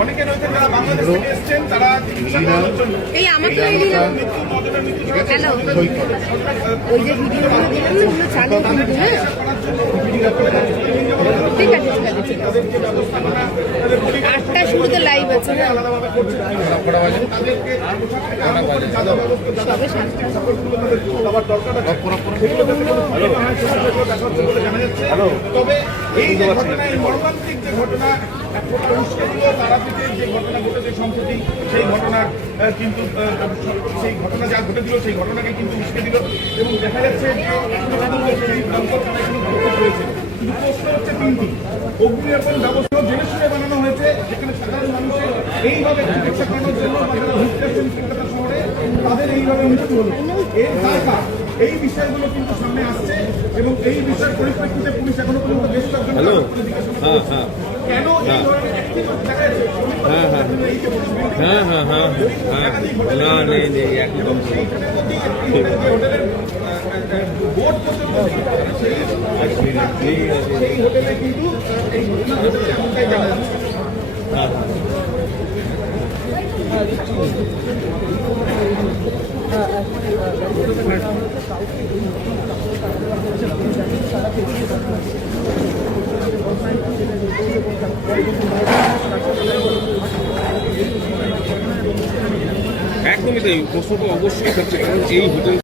অনেকে রয়েছেন যারা বাংলাদেশ থেকে এসেছেন, তারা এই আমার তো হ্যালো ওই যে ভিডিওগুলো দিলাম না ওগুলো চালু করে দিন। ঠিক আছে ঠিক আছে ঠিক আছে 8টার শুরুতে লাইভ আছে না সবে 7টা। তবে এই যে ঘটনা, এই মর্মান্তিক যে ঘটনা, তারাপীঠের যে ঘটনা ঘটেছে সম্প্রতি, সেই ঘটনার কিন্তু সেই ঘটনা যা ঘটেছিল সেই ঘটনাকে কিন্তু উস্কে দিল এবং দেখা যাচ্ছে যে সেই দমকলখানায় কিন্তু উপস্থিত রয়েছে। কিন্তু প্রশ্ন হচ্ছে তিনটি: অগ্নিনির্বাপণ ব্যবস্থা জেনে শুনে বানানো হয়েছে, যেখানে সাধারণ মানুষের এইভাবে চিকিৎসা করানোর জন্য কলকাতা শহরে তাদের এইভাবে মৃত্যু হলো, এর দায়ভার এই বিষয়গুলো কিন্তু সামনে আসছে এবং এই বিষয়ের পরিপ্রেক্ষিতে পুলিশ এখনো পর্যন্ত বেশ কয়েকজন কেন এই ধরনের অ্যাক্টিভিটি দেখা যাচ্ছে হোটেলের বোর্ড পর্যন্ত সেই হোটেলে কিন্তু এই ঘটনা ঘটেছে এমনটাই জানা যাচ্ছে। একদমই তাই, প্রশ্নটা অবশ্যই থাকছে, কারণ এই হোটেল